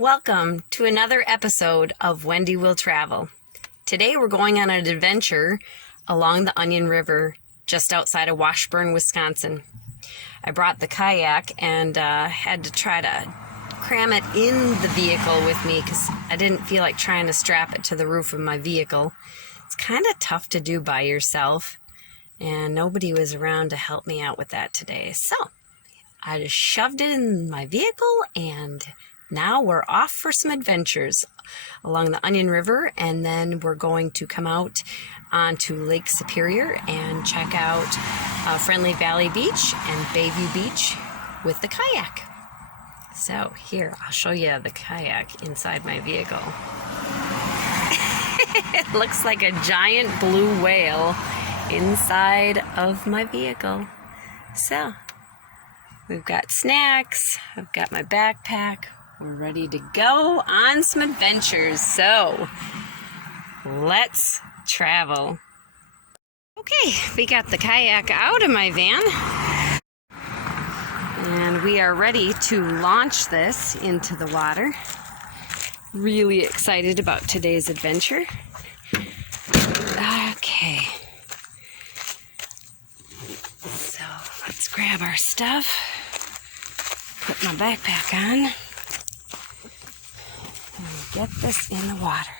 Welcome to another episode of Wendy Will Travel. Today we're going on an adventure along the Onion River just outside of Washburn, Wisconsin. I brought the kayak and had to try to cram it in the vehicle with me because I didn't feel like trying to strap it to the roof of my vehicle. It's kind of tough to do by yourself, and nobody was around to help me out with that today. So I just shoved it in my vehicle, and now we're off for some adventures along the Onion River, and then we're going to come out onto Lake Superior and check out Friendly Valley Beach and Bayview Beach with the kayak. So here, I'll show you the kayak inside my vehicle. It looks like a giant blue whale inside of my vehicle. So we've got snacks, I've got my backpack. We're ready to go on some adventures, so let's travel. Okay, we got the kayak out of my van, and we are ready to launch this into the water. Really excited about today's adventure. Okay, so let's grab our stuff, put my backpack on, get this in the water.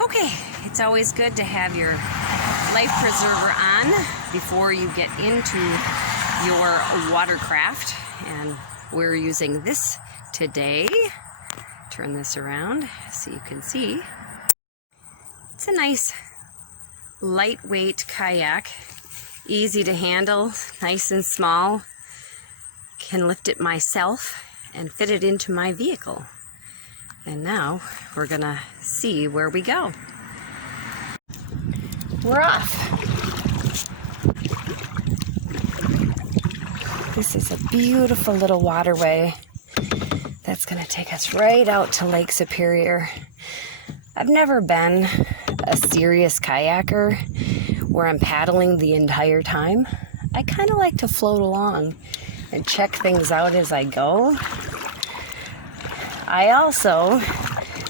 Okay, it's always good to have your life preserver on before you get into your watercraft, and we're using this today. Turn this around so you can see. It's a nice lightweight kayak, easy to handle, nice and small. Can lift it myself and fit it into my vehicle. And now we're gonna see where we go. We're off. This is a beautiful little waterway that's gonna take us right out to Lake Superior. I've never been a serious kayaker where I'm paddling the entire time. I kind of like to float along and check things out as I go. I also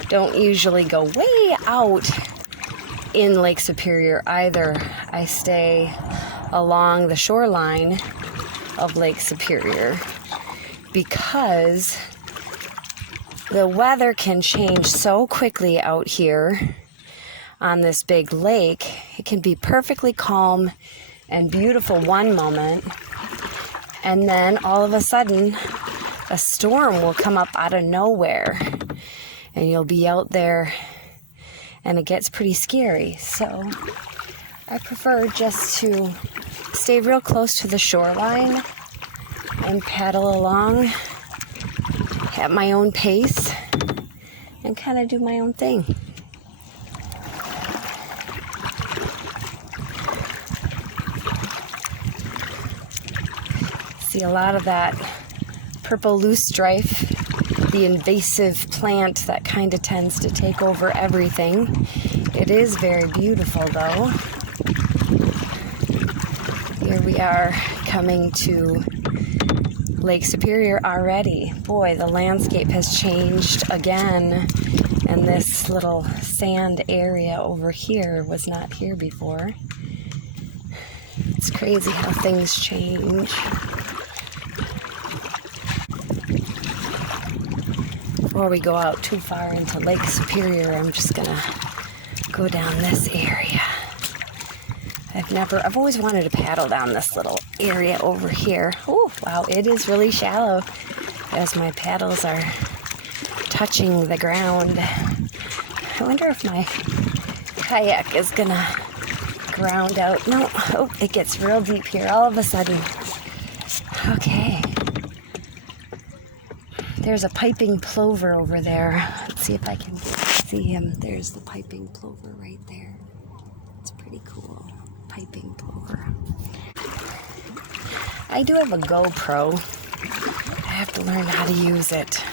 don't usually go way out in Lake Superior either. I stay along the shoreline of Lake Superior because the weather can change so quickly out here on this big lake. It can be perfectly calm and beautiful one moment, and then all of a sudden a storm will come up out of nowhere and you'll be out there and it gets pretty scary. So I prefer just to stay real close to the shoreline and paddle along at my own pace and kind of do my own thing. See a lot of that purple loosestrife, the invasive plant that kind of tends to take over everything. It is very beautiful though. Here we are coming to Lake Superior already. Boy, the landscape has changed again, and this little sand area over here was not here before. It's crazy how things change. Before we go out too far into Lake Superior, I'm just gonna go down this area. I've always wanted to paddle down this little area over here. Oh, wow, it is really shallow as my paddles are touching the ground. I wonder if my kayak is gonna ground out. No, oh, it gets real deep here all of a sudden. Okay. There's a piping plover over there. Let's see if I can see him. There's the piping plover right there. It's pretty cool. Piping plover. I do have a GoPro. I have to learn how to use it.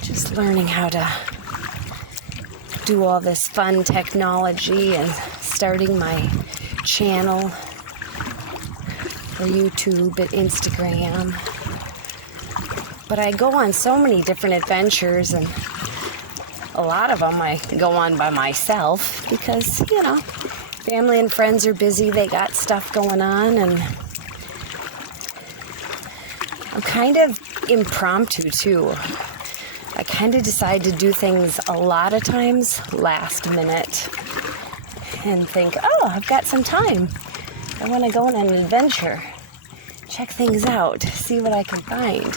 Just learning how to do all this fun technology and starting my channel for YouTube and Instagram. But I go on so many different adventures, and a lot of them I go on by myself because, you know, family and friends are busy. They got stuff going on, and I'm kind of impromptu too. I kind of decide to do things a lot of times last minute and think, oh, I've got some time. I want to go on an adventure, check things out, see what I can find.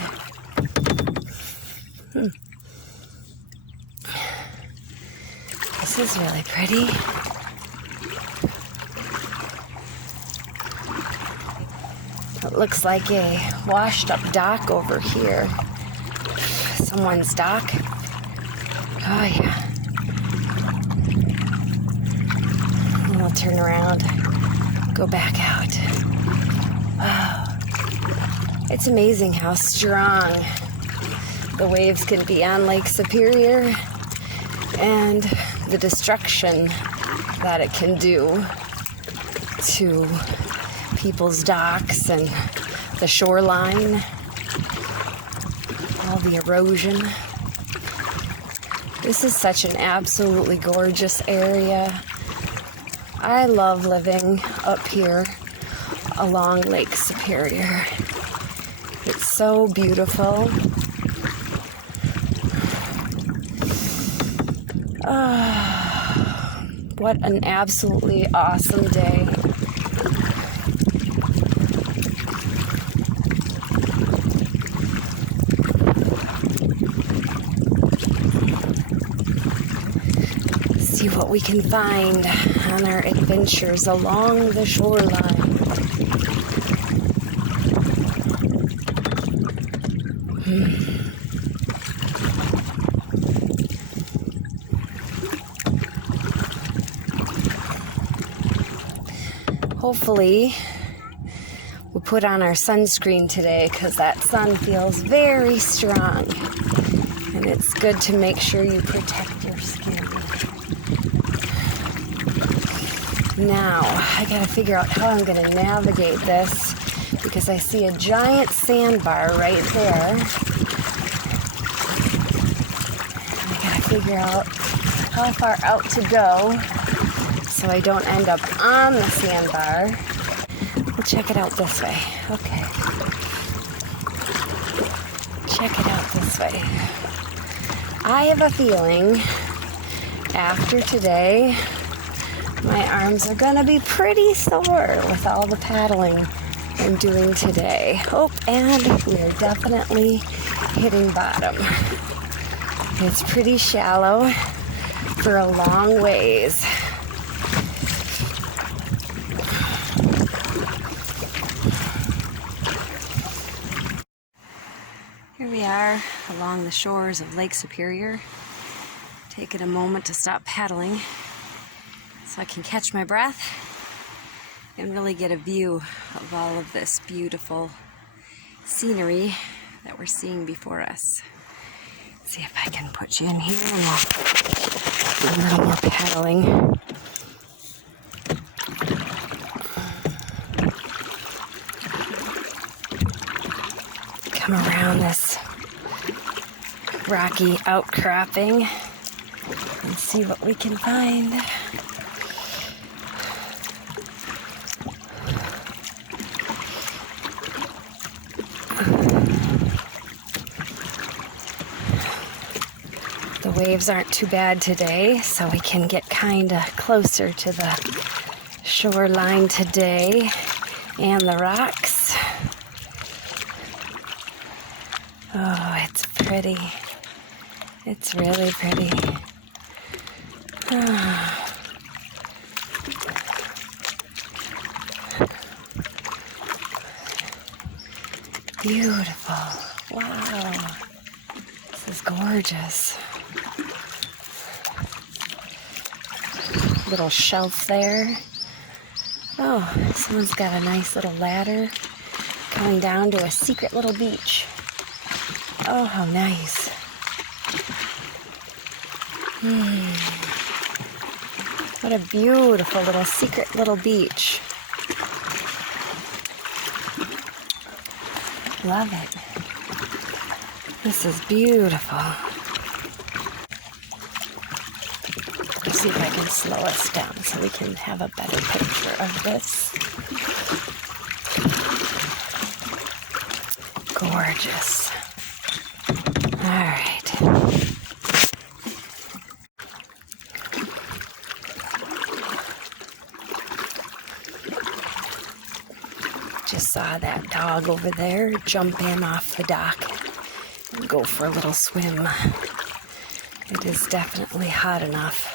This is really pretty. It looks like a washed up dock over here. Someone's dock. Oh yeah. And we'll turn around, go back out. Oh, it's amazing how strong the waves can be on Lake Superior and the destruction that it can do to people's docks and the shoreline, all the erosion. This is such an absolutely gorgeous area. I love living up here along Lake Superior. It's so beautiful. What an absolutely awesome day. See what we can find on our adventures along the shoreline. Hopefully, we'll put on our sunscreen today because that sun feels very strong. And it's good to make sure you protect your skin. Now, I gotta figure out how I'm gonna navigate this because I see a giant sandbar right there. And I gotta figure out how far out to go so I don't end up on the sandbar. We'll check it out this way. Okay. Check it out this way. I have a feeling after today, my arms are gonna be pretty sore with all the paddling I'm doing today. Oh, and we're definitely hitting bottom. It's pretty shallow for a long ways. Here we are along the shores of Lake Superior, taking a moment to stop paddling so I can catch my breath and really get a view of all of this beautiful scenery that we're seeing before us. Let's see if I can put you in here and we'll do a little more paddling. Come around this rocky outcropping and see what we can find. The waves aren't too bad today, so we can get kind of closer to the shoreline today and the rocks. Oh, it's pretty. It's really pretty. Oh. Beautiful. Wow. This is gorgeous. Little shelf there. Oh, someone's got a nice little ladder coming down to a secret little beach. Oh, how nice. What a beautiful little secret little beach. Love it. This is beautiful. Let's see if I can slow us down so we can have a better picture of this. Gorgeous. All right. Just saw that dog over there jump in off the dock and go for a little swim. It is definitely hot enough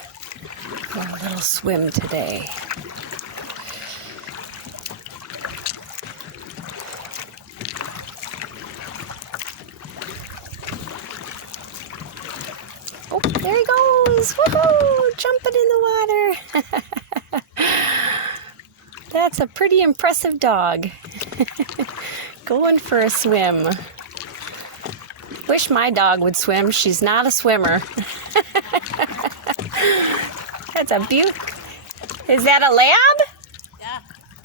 for a little swim today. Oh, there he goes! Woohoo! Jumping in the water. That's a pretty impressive dog. Going for a swim. Wish my dog would swim. She's not a swimmer. That's a beaut. Is that a lab? Yeah.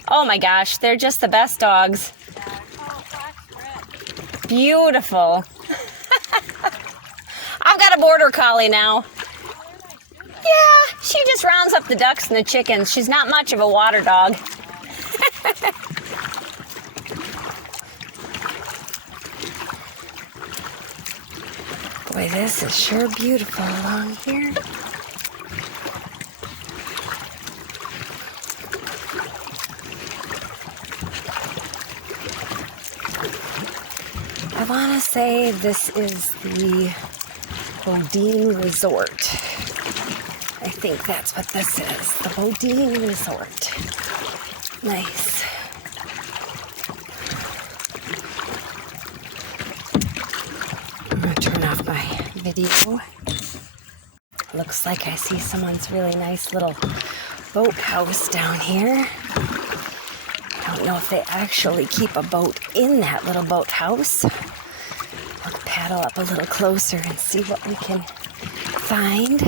Oh my gosh, they're just the best dogs. Beautiful. I've got a border collie now. Yeah, she just rounds up the ducks and the chickens. She's not much of a water dog. Boy, this is sure beautiful along here. I want to say this is the Bodine Resort. I think that's what this is, the Bodine Resort. Nice. I'm going to turn off my video. Looks like I see someone's really nice little boathouse down here. I don't know if they actually keep a boat in that little boathouse. I'll paddle up a little closer and see what we can find.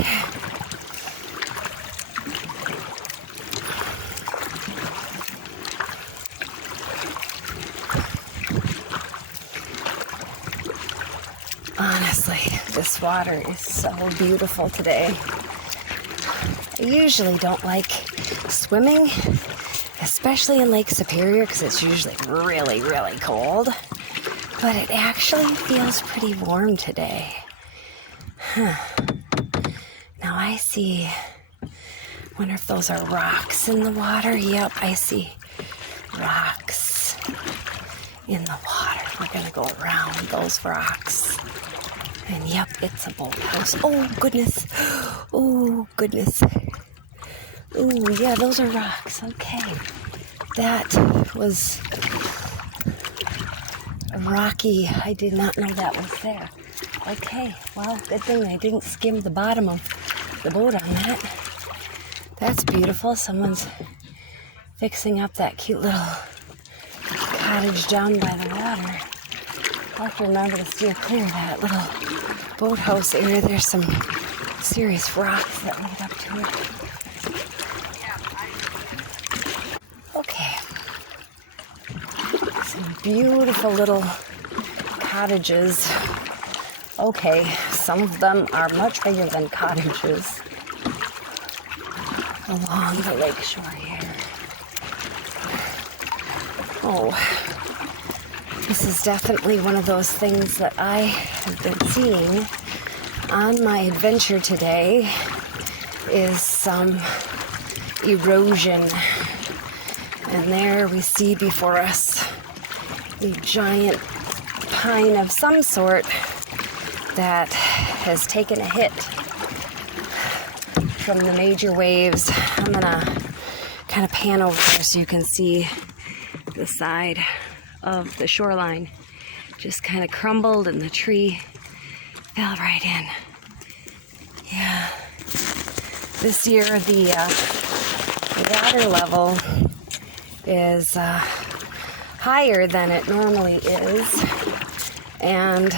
Honestly, this water is so beautiful today. I usually don't like swimming, especially in Lake Superior, because it's usually really, really cold. But it actually feels pretty warm today. Huh. Now I see, wonder if those are rocks in the water. Yep, I see rocks in the water. We're gonna go around those rocks. And yep, it's a boathouse. Oh, goodness. Oh, goodness. Oh, yeah, those are rocks. Okay. That was rocky. I did not know that was there. Okay, well, good thing I didn't skim the bottom of the boat on that. That's beautiful. Someone's fixing up that cute little cottage down by the water. I'll have to remember to steer clear of that little boathouse area. There's some serious rocks that lead up to it. Okay. Some beautiful little cottages. Okay, some of them are much bigger than cottages along the lake shore here. Oh, this is definitely one of those things that I have been seeing on my adventure today is some erosion. And there we see before us a giant pine of some sort that has taken a hit from the major waves. I'm gonna kind of pan over there so you can see the side of the shoreline. Just kind of crumbled and the tree fell right in. Yeah. This year the water level is higher than it normally is, and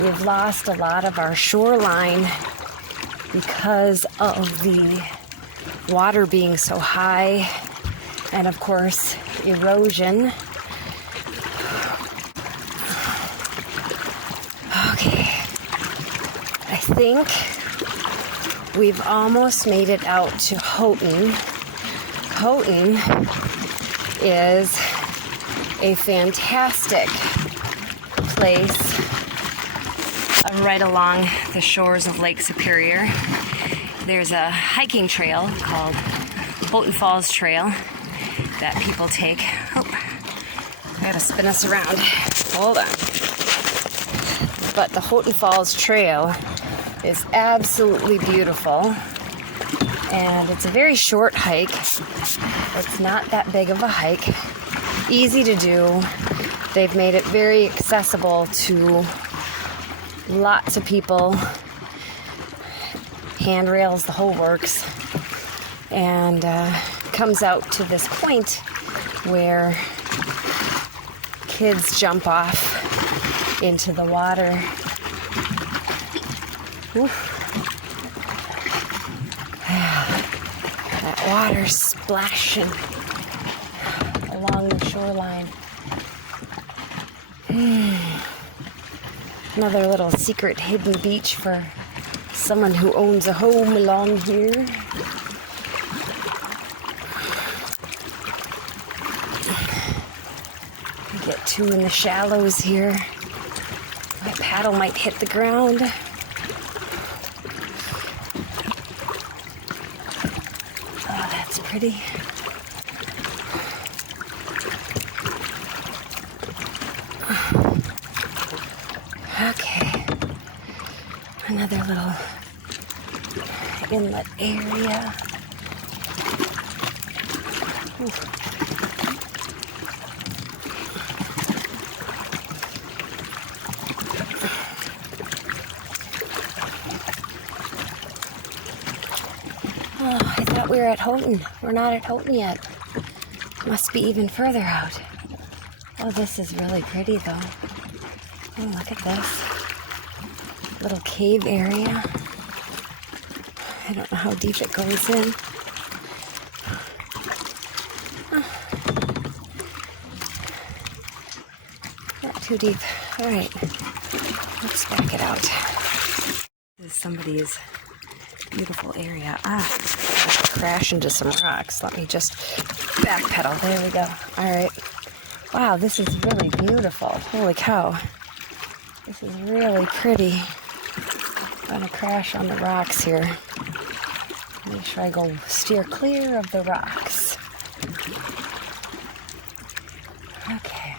we've lost a lot of our shoreline because of the water being so high, and of course erosion. think we've almost made it out to Houghton. Houghton is a fantastic place right along the shores of Lake Superior. There's a hiking trail called Houghton Falls Trail that people take. Oh, I gotta spin us around. Hold on. But the Houghton Falls Trail is absolutely beautiful, and it's a very short hike. It's not that big of a hike. Easy to do. They've made it very accessible to lots of people. Handrails, the whole works. And comes out to this point where kids jump off into the water. Oof. That water splashing along the shoreline. Another little secret hidden beach for someone who owns a home along here. Get two in the shallows here. My paddle might hit the ground. Oh, that's pretty. Okay. Another little inlet area. Ooh. Oh, I thought we were at Houghton. We're not at Houghton yet. Must be even further out. Oh, this is really pretty though. Oh, look at this. Little cave area. I don't know how deep it goes in. Oh. Not too deep. All right, let's back it out. This is somebody's beautiful area. Crash into some rocks. Let me just backpedal. There we go. All right. Wow, this is really beautiful. Holy cow. This is really pretty. I'm gonna crash on the rocks here. Make sure I go steer clear of the rocks. Okay.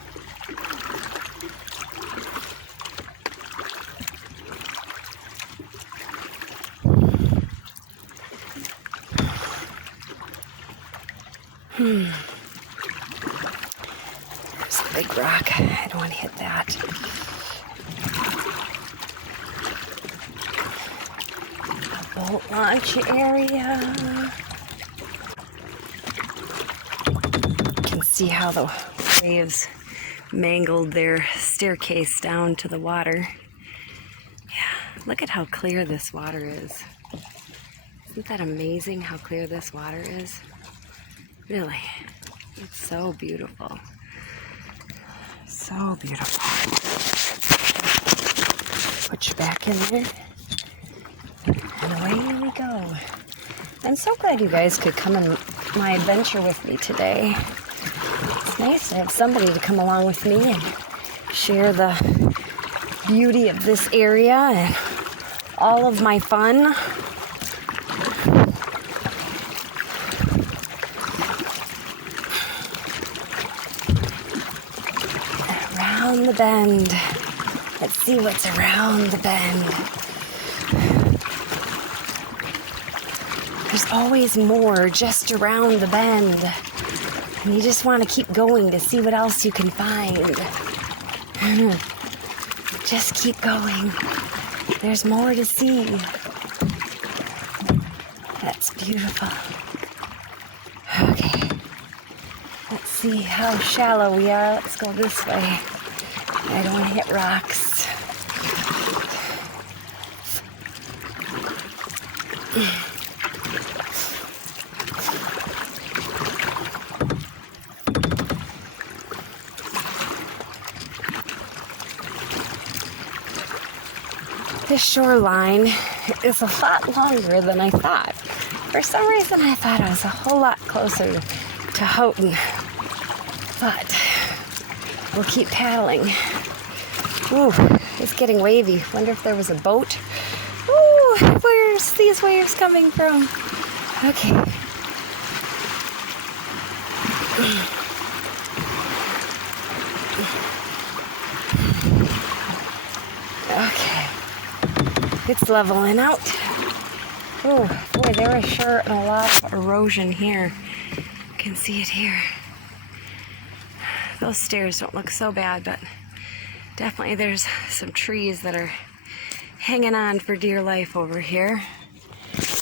There's a big rock. I don't want to hit that. Boat launch area. You can see how the waves mangled their staircase down to the water. Yeah, look at how clear this water is. Isn't that amazing how clear this water is? Really, it's so beautiful. So beautiful. Put you back in there. And away we go. I'm so glad you guys could come on my adventure with me today. It's nice to have somebody to come along with me and share the beauty of this area and all of my fun. Around the bend. Let's see what's around the bend. There's always more just around the bend. And you just want to keep going to see what else you can find. Just keep going. There's more to see. That's beautiful. Okay. Let's see how shallow we are. Let's go this way. I don't want to hit rocks. this shoreline is a lot longer than I thought. For some reason, I thought I was a whole lot closer to Houghton. But we'll keep paddling. Ooh, it's getting wavy. Wonder if there was a boat. Ooh, where's these waves coming from? Okay. Okay. It's leveling out. Oh, boy, there is sure a lot of erosion here. You can see it here. Those stairs don't look so bad, but definitely there's some trees that are hanging on for dear life over here. This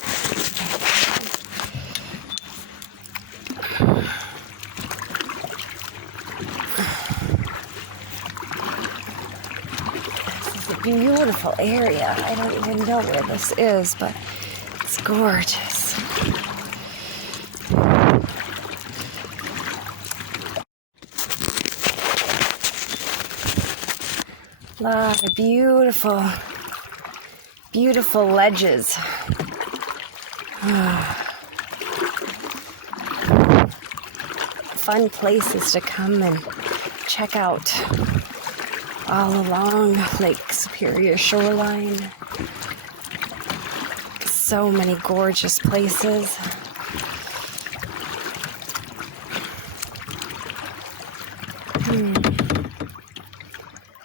is a beautiful area. I don't even know where this is, but it's gorgeous. A lot of beautiful, beautiful ledges. Fun places to come and check out all along Lake Superior shoreline. So many gorgeous places.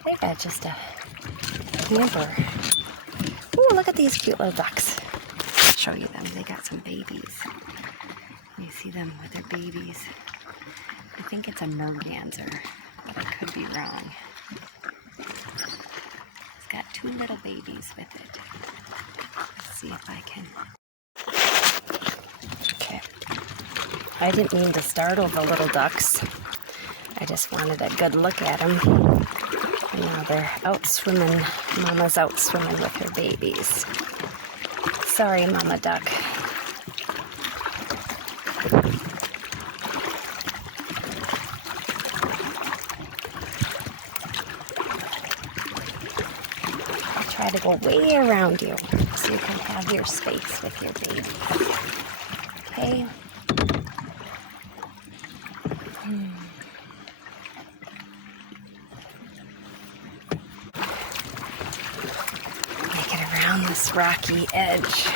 They got just a camper. Ooh, look at these cute little ducks. I'll show you them. They got some babies. You see them with their babies. I think it's a merganser, but I could be wrong. It's got two little babies with it. Let's see if I can. Okay. I didn't mean to startle the little ducks. I just wanted a good look at them. And now they're out swimming. Mama's out swimming with her babies. Sorry, Mama Duck. Try to go way around you so you can have your space with your baby. Okay? Make it around this rocky edge.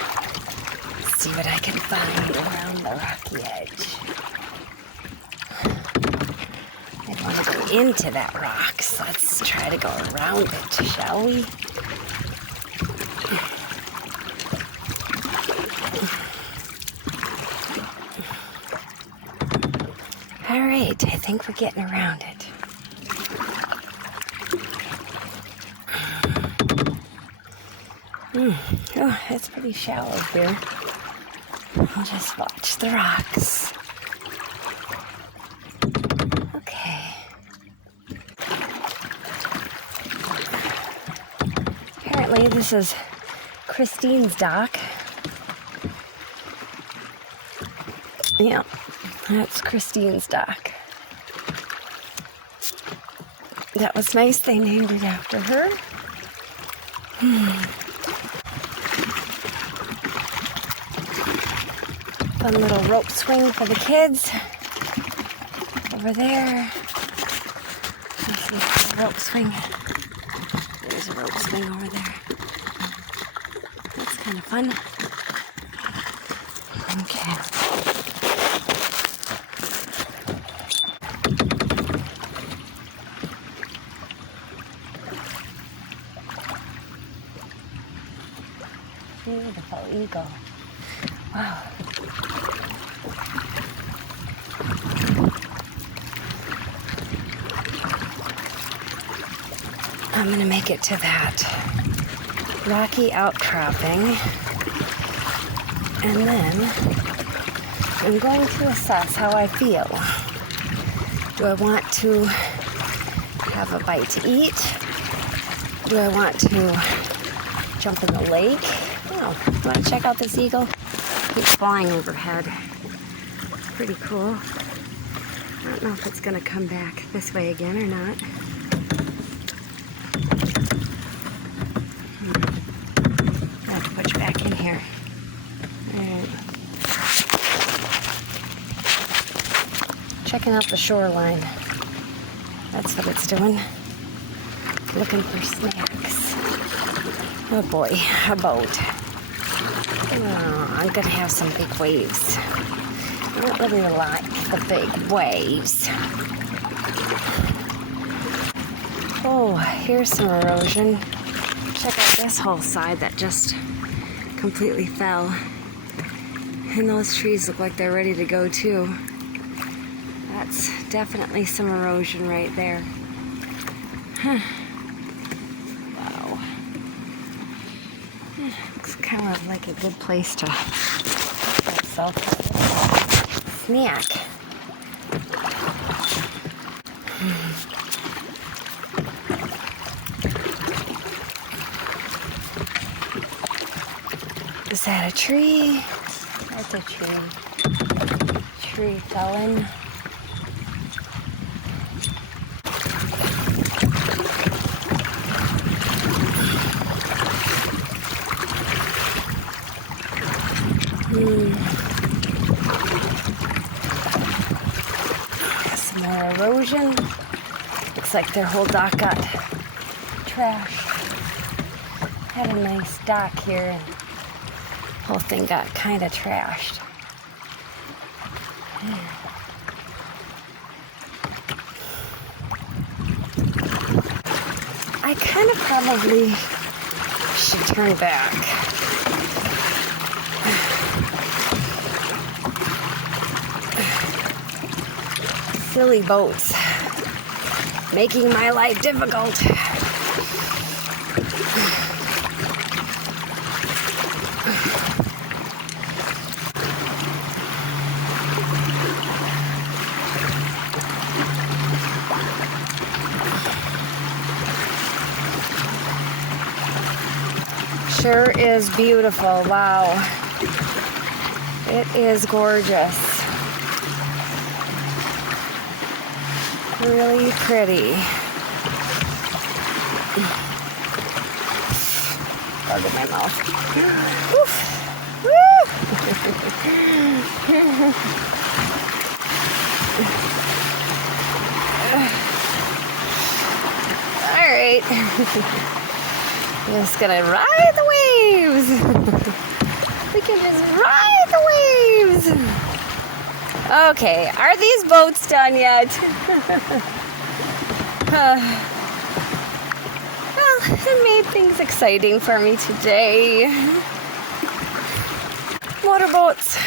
See what I can find around the rocky edge. I want to go into that rock, so let's try to go around it, shall we? All right, I think we're getting around it. Oh, it's pretty shallow here. I'll just watch the rocks. Okay. Apparently this is Christine's dock. Yeah, that's Christine's dock. That was nice, they named it after her. Fun little rope swing for the kids. Over there. Let's see if there's a rope swing. There's a rope swing over there. That's kind of fun. Okay. Beautiful eagle. Wow. I'm going to make it to that rocky outcropping, and then I'm going to assess how I feel. Do I want to have a bite to eat? Do I want to jump in the lake? Oh, you want to check out this eagle? It's flying overhead. It's pretty cool. I don't know if it's going to come back this way again or not. checking out the shoreline. That's what it's doing. Looking for snacks. Oh boy, a boat. Oh, I'm gonna have some big waves. I don't really like the big waves. Oh, here's some erosion. Check out this whole side that just completely fell. And those trees look like they're ready to go too. That's definitely some erosion right there. Huh. Wow. Looks kind of like a good place to get yourself a snack. Is that a tree? That's a tree. Tree fell in. Some more erosion. Looks like their whole dock got trashed. Had a nice dock here and the whole thing got kind of trashed. I kind of probably should turn back. Silly boats, making my life difficult. Sure is beautiful. Wow. It is gorgeous. Really pretty. Bug in my mouth. Oof. Woo! All right. Just gonna ride the waves. We can just ride the waves. Okay, are these boats done yet? Well, it made things exciting for me today. Motorboats.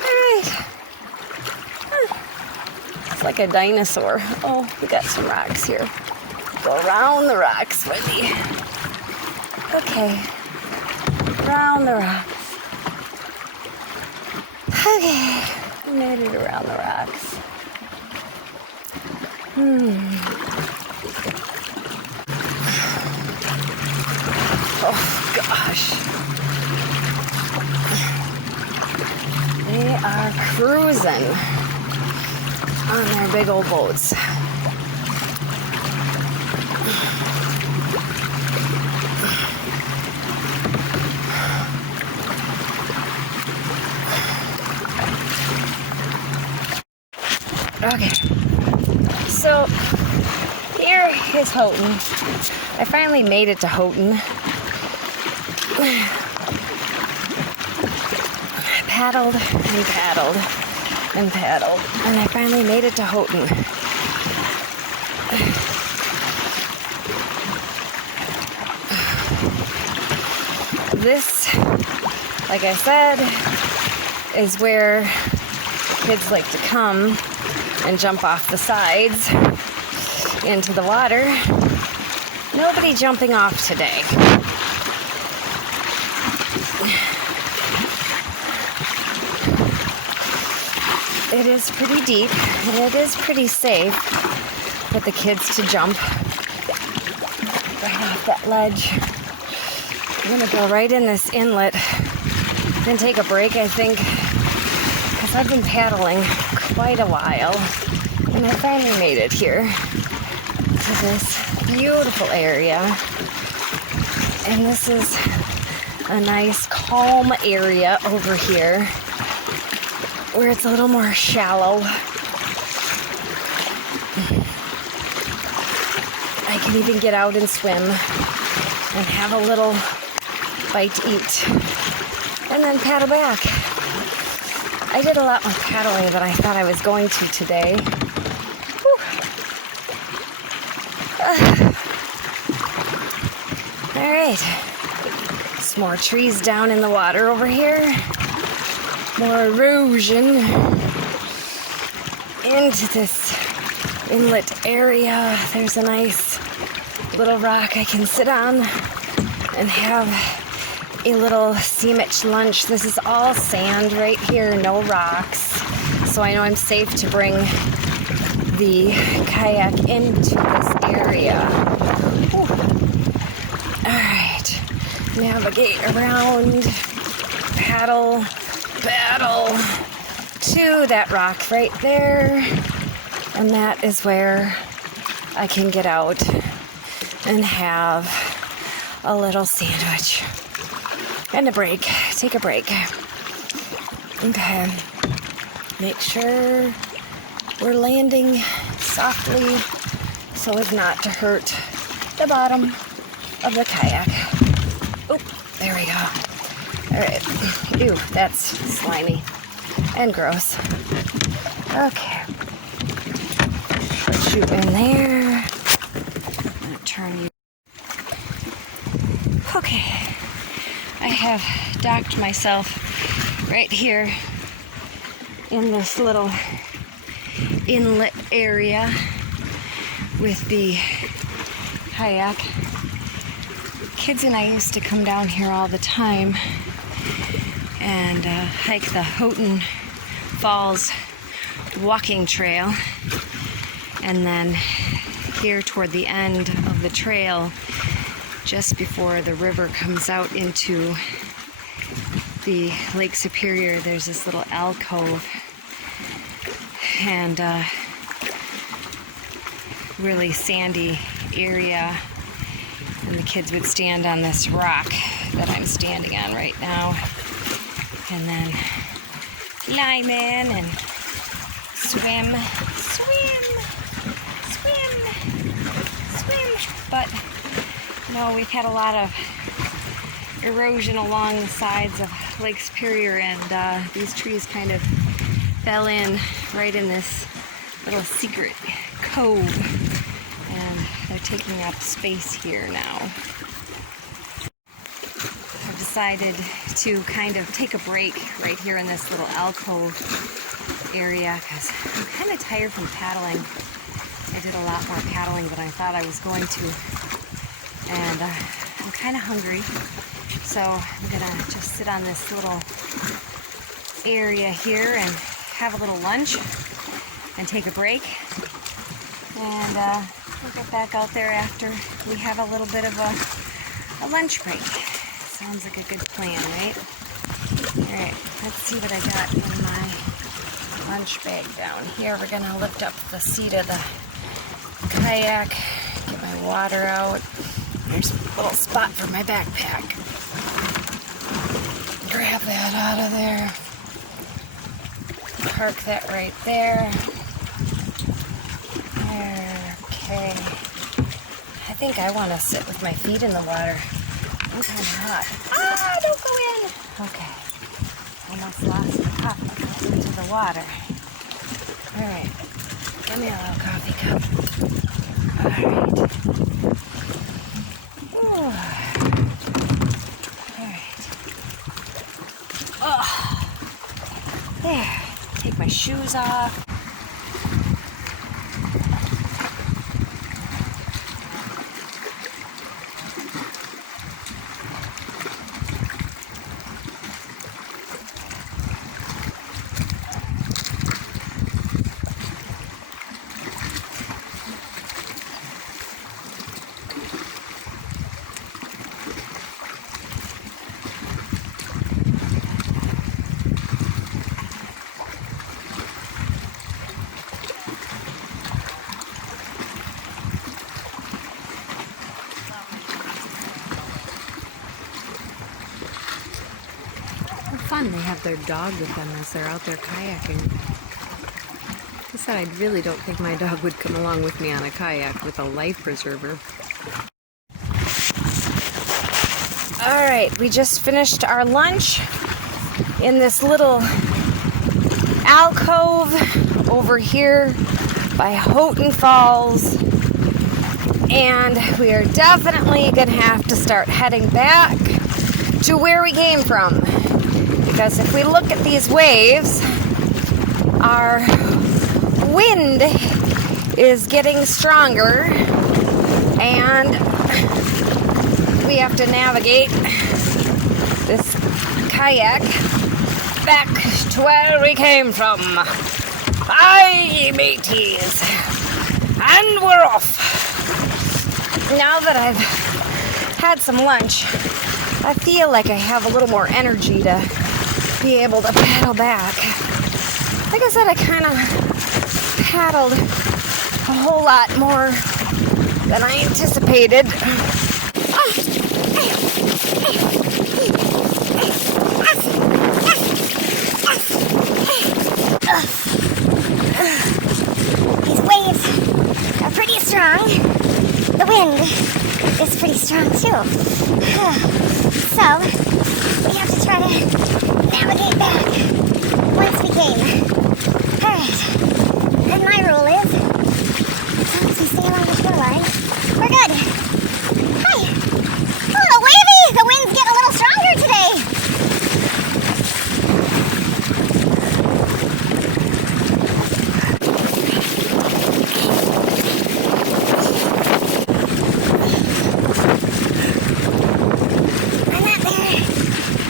All right. It's like a dinosaur. Oh, we got some rocks here. Go around the rocks, Wendy. Okay. Around the rocks. Okay. We made it around the rocks. Oh, gosh. They are cruising on their big old boats. Okay, so here is Houghton. I finally made it to Houghton. I paddled and paddled and paddled, and I finally made it to Houghton. This, like I said, is where kids like to come and jump off the sides into the water. Nobody jumping off today. It is pretty deep and it is pretty safe for the kids to jump right off that ledge. I'm gonna go right in this inlet and take a break, I think, because I've been paddling quite a while, and I finally made it here to this beautiful area. And this is a nice calm area over here where it's a little more shallow I can even get out and swim and have a little bite to eat and then paddle back. I did a lot more paddling than I thought I was going to today. All right, some more trees down in the water over here. More erosion into this inlet area. There's a nice little rock I can sit on and have a little sea mitch lunch. This is all sand right here, no rocks. So I know I'm safe to bring the kayak into this area. All right, navigate around, paddle to that rock right there. And that is where I can get out and have a little sandwich and a break. Take a break. Okay. Make sure we're landing softly so as not to hurt the bottom of the kayak. Oh, there we go. All right. Ew, that's slimy and gross. Okay. Put you in there. I'm gonna turn you. Okay. I have docked myself right here in this little inlet area with the kayak. Kids and I used to come down here all the time and hike the Houghton Falls walking trail. And then here toward the end of the trail, just before the river comes out into the Lake Superior, there's this little alcove and really sandy area, and the kids would stand on this rock that I'm standing on right now and then climb in and swim, but no, we've had a lot of erosion along the sides of Lake Superior, and these trees kind of fell in right in this little secret cove, and they're taking up space here now. I've decided to kind of take a break right here in this little alcove area because I'm kind of tired from paddling. I did a lot more paddling than I thought I was going to, and I'm kind of hungry, so I'm gonna just sit on this little area here and have a little lunch and take a break, and we'll get back out there after we have a little bit of a lunch break. Sounds like a good plan, right? Alright, let's see what I got in my lunch bag down here. We're gonna lift up the seat of the kayak, get my water out. There's a little spot for my backpack. Grab that out of there. Park that right there. Okay. I think I want to sit with my feet in the water. I'm kind of hot. Ah, don't go in. Okay. Almost lost the cup into the water. All right. Give me a little coffee cup. All right. All right. Oh. There. Take my shoes off. Fun, they have their dog with them as they're out there kayaking. I said, I really don't think my dog would come along with me on a kayak with a life preserver. All right, we just finished our lunch in this little alcove over here by Houghton Falls, and we are definitely gonna have to start heading back to where we came from, because if we look at these waves, our wind is getting stronger and we have to navigate this kayak back to where we came from. Aye, mateys. And we're off. Now that I've had some lunch, I feel like I have a little more energy to be able to paddle back. Like I said, I kind of paddled a whole lot more than I anticipated. These waves are pretty strong. The wind is pretty strong too. So, we have to try to navigate back once we came. Alright. And my rule is, as long as we stay along the shoreline, we're good. Hi! A little wavy! The wind's getting a little stronger today!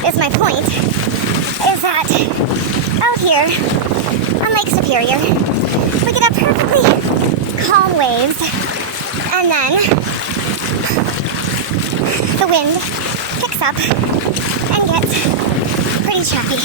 Is my point, is that out here on Lake Superior, we get a perfectly calm waves, and then the wind picks up and gets pretty choppy.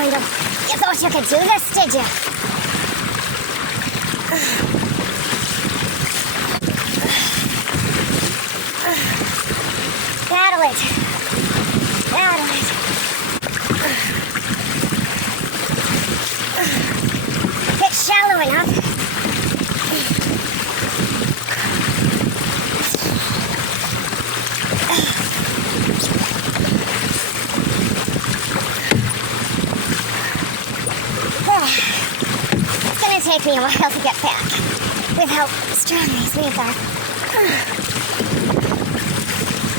You thought you could do this, did you? Paddle it. Paddle it. If it's shallow enough, take me a while to get back with how strong these waves are.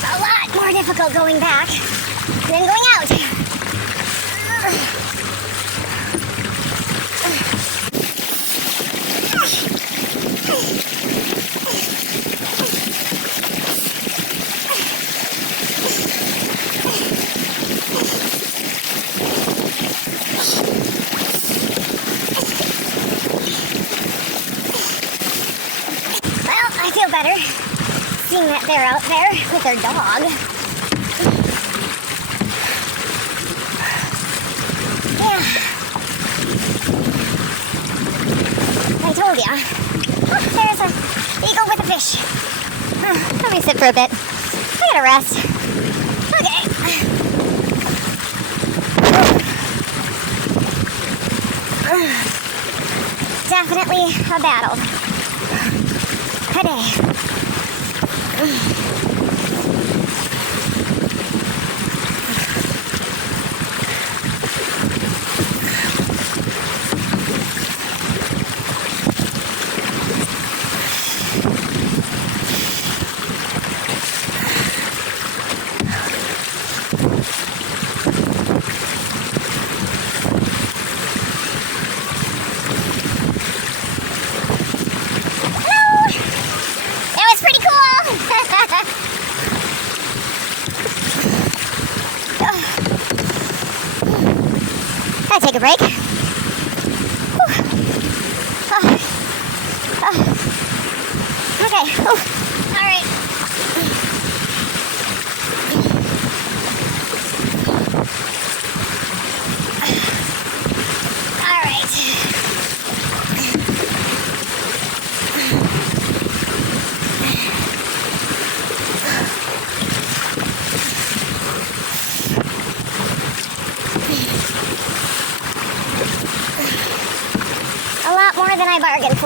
A lot more difficult going back than going out. I feel better seeing that they're out there with their dog. Yeah. I told ya. Oh, there's an eagle with a fish. Let me sit for a bit. I gotta rest. Okay. Definitely a battle. Today. Gotta take a break. Okay. All right.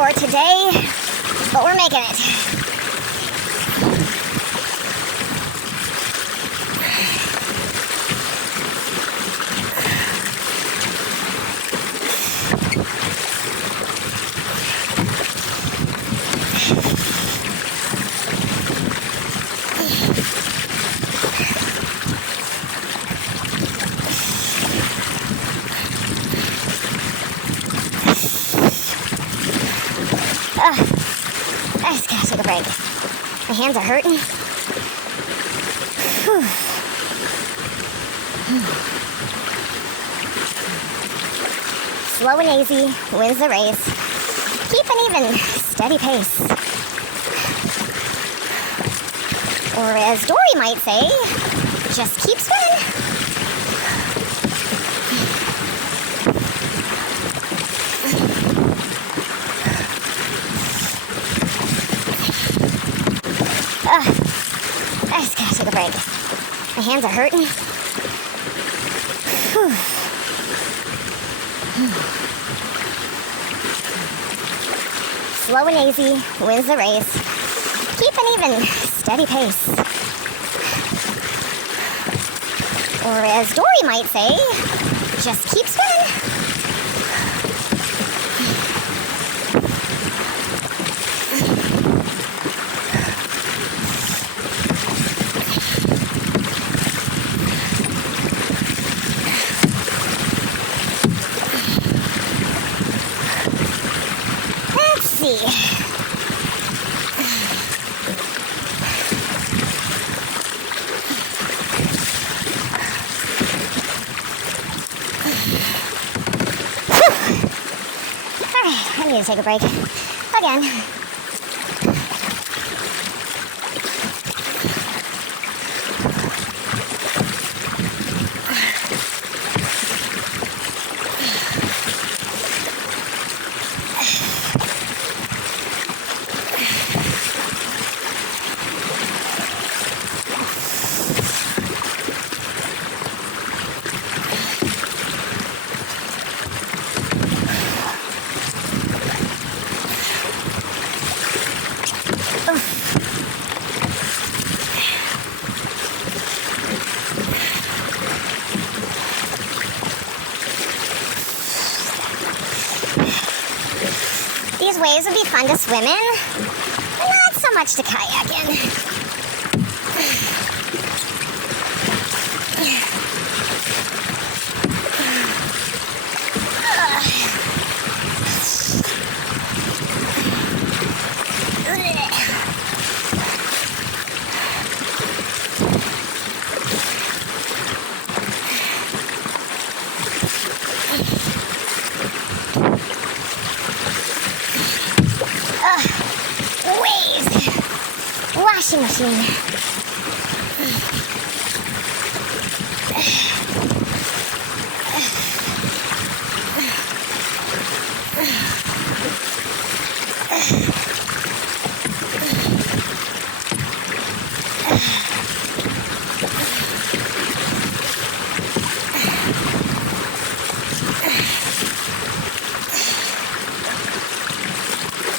for today, but we're making it. I just gotta take a break. My hands are hurting. Whew. Slow and easy wins the race. Keep an even, steady pace. Or as Dory might say, just keep swimming. I just gotta take a break. My hands are hurting. Whew. Slow and easy wins the race. Keep an even, steady pace. Or as Dory might say, just keep swimming. Let's see. Alright, I need to take a break. Again. These waves would be fun to swim in, but not so much to kayak in. Waves! Washing machine.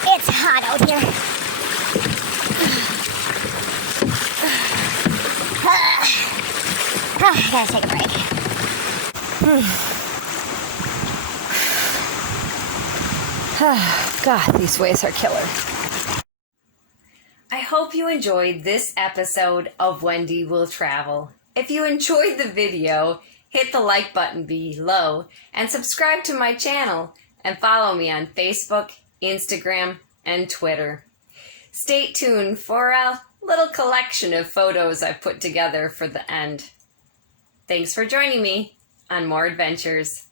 It's hot out here. I gotta take a break. God, these waves are killer. I hope you enjoyed this episode of Wendy Will Travel. If you enjoyed the video, hit the like button below and subscribe to my channel and follow me on Facebook, Instagram, and Twitter. Stay tuned for a little collection of photos I've put together for the end. Thanks for joining me on more adventures.